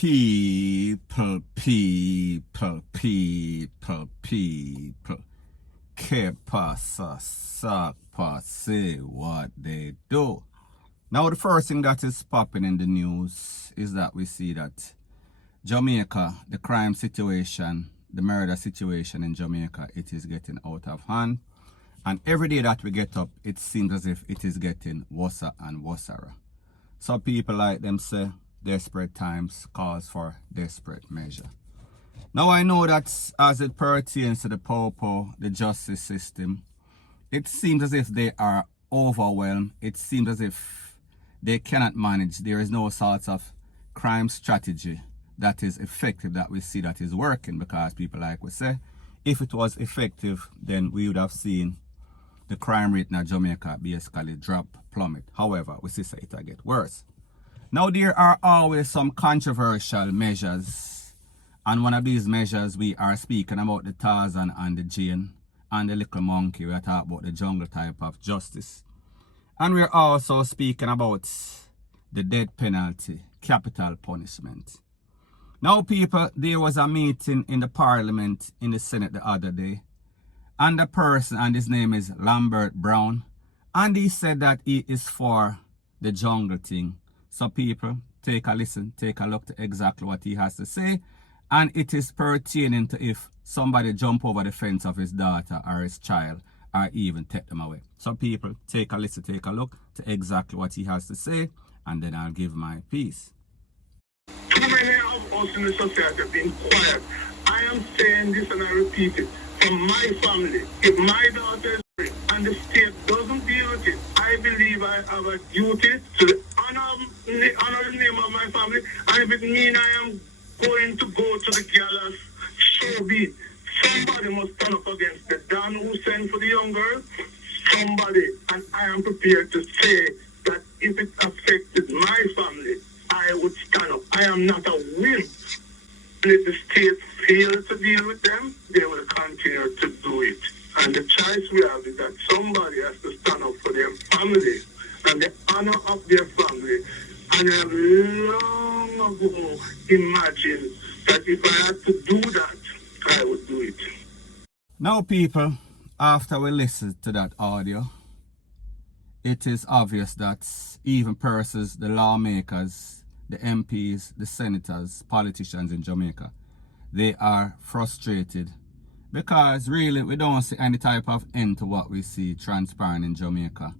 People. Que pasa, sac passe, what they do. Now the first thing that is popping in the news is that we see that Jamaica, the crime situation, the murder situation in Jamaica, it is getting out of hand. And every day that we get up, it seems as if it is getting worse and worse. So people like them say, desperate times calls for desperate measure. Now I know that as it pertains to the popo, the justice system, it seems as if they are overwhelmed. It seems as if they cannot manage. There is no sort of crime strategy that is effective that we see that is working, because people like we say, if it was effective, then we would have seen the crime rate in Jamaica basically drop, plummet. However, we see it get worse. Now there are always some controversial measures, and one of these measures we are speaking about the Tarzan and the Jane and the little monkey. We are talking about the jungle type of justice. And we're also speaking about the death penalty, capital punishment. Now people, there was a meeting in the parliament in the Senate the other day, and the person, and his name is Lambert Brown, and he said that he is for the jungle thing. So people, take a listen, take a look to exactly what he has to say, and it is pertaining to if somebody jump over the fence of his daughter or his child, or even take them away. So people, take a listen, take a look to exactly what he has to say, and then I'll give my piece. Too many of us in the society have been quiet. I am saying this and I repeat it. From my family, if my daughter is free and the state doesn't deal with it, I believe I have a duty to honor the name of my family. And if it means I am going to go to the gallows, so be it. Somebody must stand up against the Don who sent for the young girl. Somebody, and I am prepared to say that if it affected my family, I would stand up. I am not a wimp. And if the state fails to deal with them, they will continue to do it. And the choice we have is that somebody has to stand up for their family and the honor of their family. And I have long ago imagined that if I had to do that, I would do it. Now people, after we listen to that audio, it is obvious that even persons, the lawmakers, the MPs, the senators, politicians in Jamaica, they are frustrated because really we don't see any type of end to what we see transpiring in Jamaica.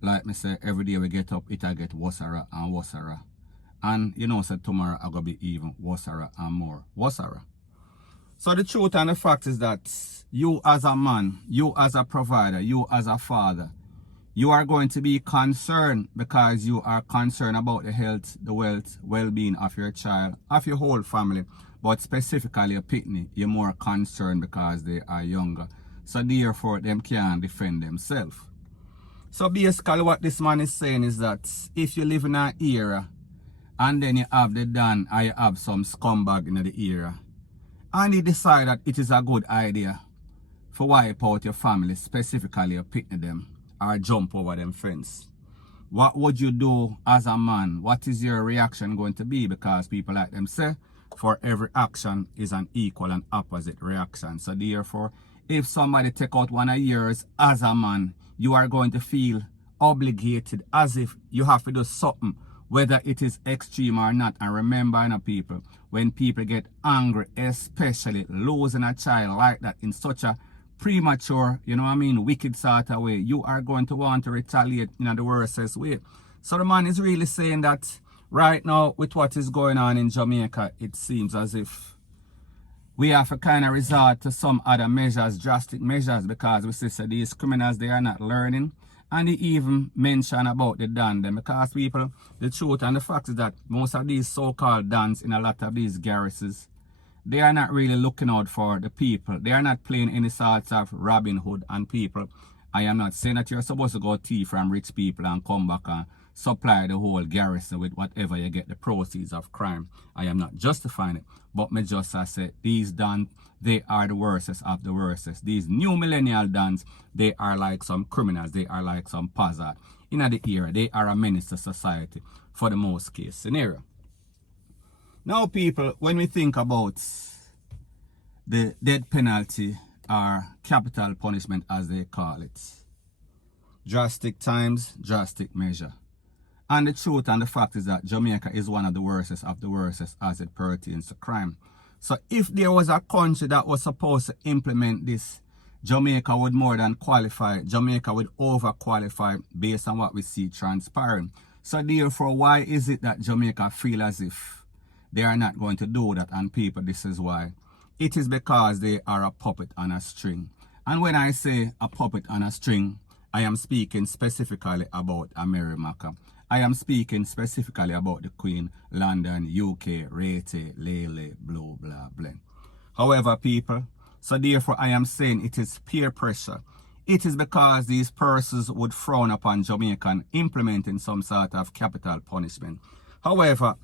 Like me say, every day we get up, it'll get worse and worse. And you know, so tomorrow I'm going to be even worse and more worse. So the truth and the fact is that you as a man, you as a provider, you as a father, you are going to be concerned because you are concerned about the health, the wealth, well-being of your child, of your whole family, but specifically a pitney, you're more concerned because they are younger. So therefore, them can't defend themselves. So basically what this man is saying is that if you live in an era and then you have the Don or you have some scumbag in the era, and you decide that it is a good idea for wipe out your family, specifically a pitney them, or jump over them fence, what would you do as a man? What is your reaction going to be? Because people like them say, for every action is an equal and opposite reaction. So therefore, if somebody take out one of yours as a man, you are going to feel obligated as if you have to do something, whether it is extreme or not. And remember, you know, people, when people get angry, especially losing a child like that in such a premature, you know what I mean, wicked sort of way, you are going to want to retaliate in the worstest way. So the man is really saying that right now, with what is going on in Jamaica, it seems as if we have to kind of resort to some other measures, drastic measures, because we see so these criminals, they are not learning. And he even mentioned about the Don them, because people, the truth and the fact is that most of these so-called Dons in a lot of these garrisons, they are not really looking out for the people. They are not playing any sorts of Robin Hood and people. I am not saying that you're supposed to go thief from rich people and come back and supply the whole garrison with whatever you get the proceeds of crime. I am not justifying it. But me just I say these Dons, they are the worstest of the worstest. These new millennial Dons, they are like some criminals. They are like some buzzard. In the era, they are a menace to society for the most case scenario. Now, people, when we think about the death penalty or capital punishment as they call it, drastic times, drastic measure. And the truth and the fact is that Jamaica is one of the worstest as it pertains to crime. So if there was a country that was supposed to implement this, Jamaica would more than qualify. Jamaica would overqualify based on what we see transpiring. So therefore, why is it that Jamaica feel as if they are not going to do that? And people, this is why. It is because they are a puppet on a string. And when I say a puppet on a string, I am speaking specifically about America. I am speaking specifically about the Queen, London, UK, Rete, Lele, blah, blah, blah. However, people, so therefore I am saying it is peer pressure. It is because these persons would frown upon Jamaican implementing some sort of capital punishment. However,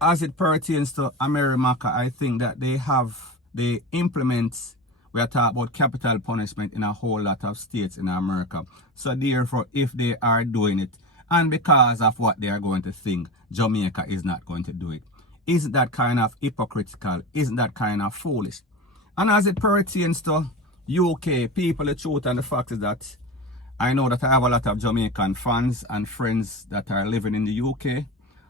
as it pertains to America, I think that they implement, we are talking about capital punishment in a whole lot of states in America. So therefore, if they are doing it, and because of what they are going to think, Jamaica is not going to do it. Isn't that kind of hypocritical? Isn't that kind of foolish? And as it pertains to UK, people, the truth and the fact is that I know that I have a lot of Jamaican fans and friends that are living in the UK.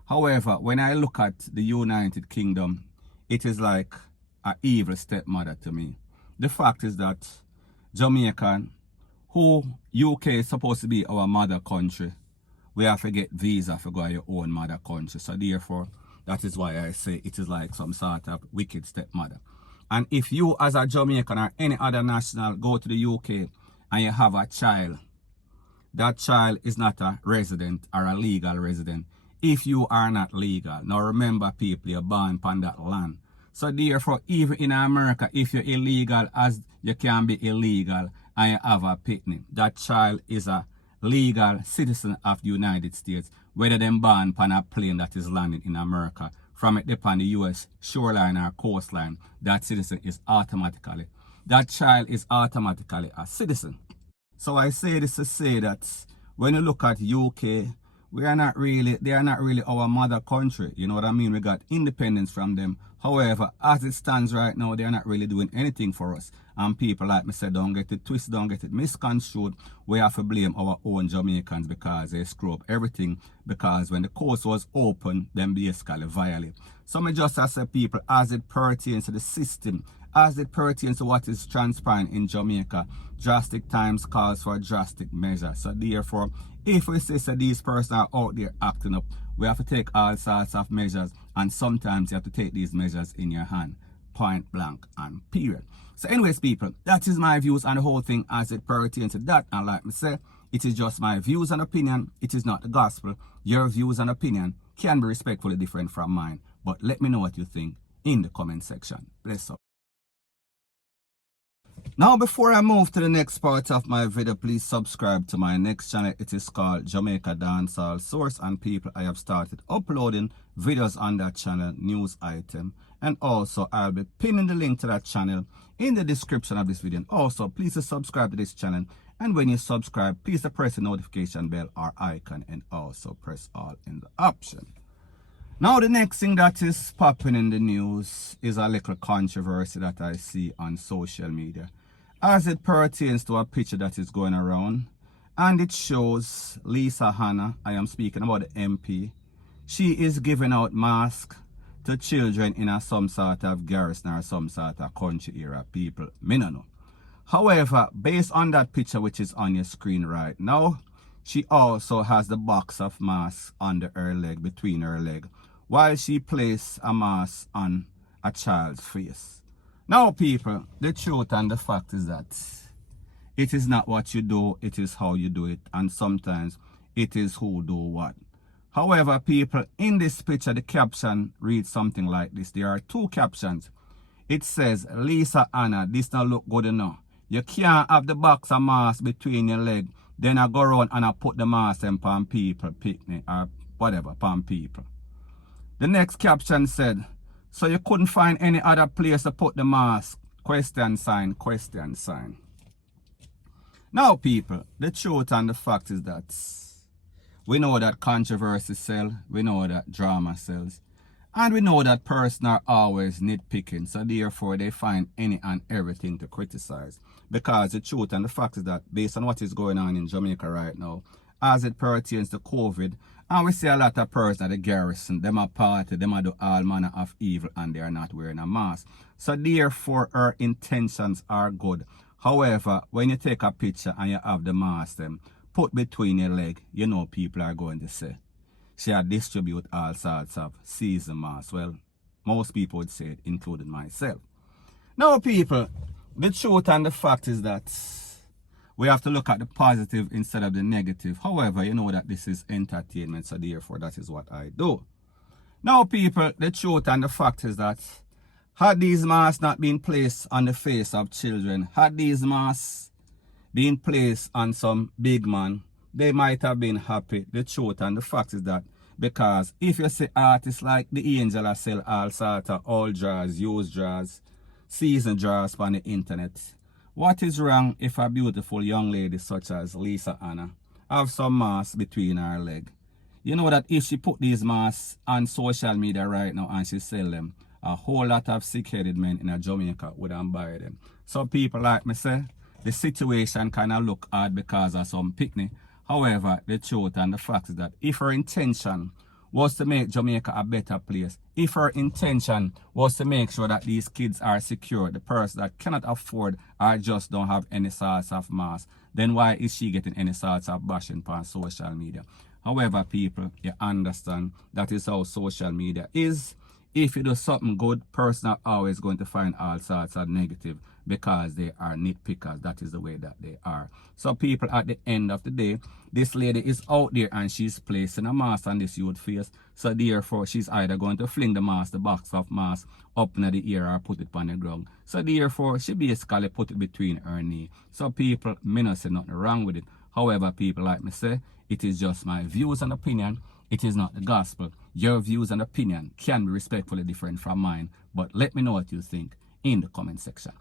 However, when I look at the United Kingdom, it is like an evil stepmother to me. The fact is that Jamaican, who UK is supposed to be our mother country, we have to get visa for go to your own mother country. So therefore, that is why I say it is like some sort of wicked stepmother. And if you as a Jamaican or any other national go to the UK and you have a child, that child is not a resident or a legal resident. If you are not legal, now remember people, you're born upon that land. So therefore, even in America, if you're illegal as you can be illegal and you have a picnic, that child is a legal citizen of the United States, whether them born upon a plane that is landing in America, from it upon the US shoreline or coastline, that citizen is automatically, that child is automatically a citizen. So I say this to say that when you look at UK, they are not really our mother country. You know what I mean? We got independence from them. However, as it stands right now, they are not really doing anything for us. And people, like me said, don't get it twisted, don't get it misconstrued. We have to blame our own Jamaicans because they screw up everything. Because when the coast was open, them basically violate. So me just as say people, as it pertains to the system, as it pertains to what is transpiring in Jamaica, drastic times calls for drastic measures. So therefore, if we say that these persons are out there acting up, we have to take all sorts of measures, and sometimes you have to take these measures in your hand, point blank and period. So anyways, people, that is my views on the whole thing as it pertains to that. And like me say, it is just my views and opinion. It is not the gospel. Your views and opinion can be respectfully different from mine. But let me know what you think in the comment section. Bless up. Now, before I move to the next part of my video, please subscribe to my next channel. It is called Jamaica Dancehall Source, and people, I have started uploading videos on that channel, news item, and also I'll be pinning the link to that channel in the description of this video. And also, please subscribe to this channel, and when you subscribe, please press the notification bell or icon, and also press all in the option. Now, the next thing that is popping in the news is a little controversy that I see on social media as it pertains to a picture that is going around, and it shows Lisa Hanna. I am speaking about the MP. She is giving out masks to children in some sort of garrison or some sort of country area. People, me no know. However, based on that picture which is on your screen right now, she also has the box of masks under her leg, between her leg, while she placed a mask on a child's face. Now, people, the truth and the fact is that it is not what you do, it is how you do it, and sometimes it is who do what. However, people, in this picture, the caption reads something like this. There are two captions. It says, Lisa Hanna, this not look good enough. You can't have the box of mask between your leg, then I go around and I put the mask on people, picnic, or whatever, upon people. The next caption said, so you couldn't find any other place to put the mask? Question sign, question sign. Now, people, the truth and the fact is that we know that controversy sells, we know that drama sells. And we know that persons are always nitpicking, so therefore they find any and everything to criticize. Because the truth and the fact is that based on what is going on in Jamaica right now, as it pertains to COVID, and we see a lot of persons at the garrison, them a party, them a do all manner of evil and they are not wearing a mask. So therefore our intentions are good. However, when you take a picture and you have the mask them put between your leg, you know people are going to say, she distribute all sorts of season masks. Well, most people would say it, including myself. Now people, the truth and the fact is that we have to look at the positive instead of the negative. However, you know that this is entertainment, so therefore that is what I do. Now people, the truth and the fact is that had these masks not been placed on the face of children, had these masks been placed on some big man, they might have been happy. The truth and the fact is that because if you see artists like the Angel that sell all sorts of old drawers, used drawers, season drawers on the internet, what is wrong if a beautiful young lady such as Lisa Anna have some masks between her leg? You know that if she put these masks on social media right now and she sell them, a whole lot of sick-headed men in Jamaica wouldn't buy them. So people like me say, the situation kind of look hard because of some picnic. However, the truth and the fact is that if her intention was to make Jamaica a better place, if her intention was to make sure that these kids are secure, the person that cannot afford or just don't have any sorts of mask, then why is she getting any sorts of bashing on social media? However, people, you understand that is how social media is. If you do something good, person are always going to find all sorts of negative because they are nitpickers. That is the way that they are. So people, at the end of the day, this lady is out there and she's placing a mask on this youth face. So therefore, she's either going to fling the mask, the box of mask, up in the ear or put it on the ground. So therefore, she basically put it between her knee. So people, me not say nothing wrong with it. However, people, like me say, it is just my views and opinion. It is not the gospel. Your views and opinion can be respectfully different from mine, but let me know what you think in the comment section.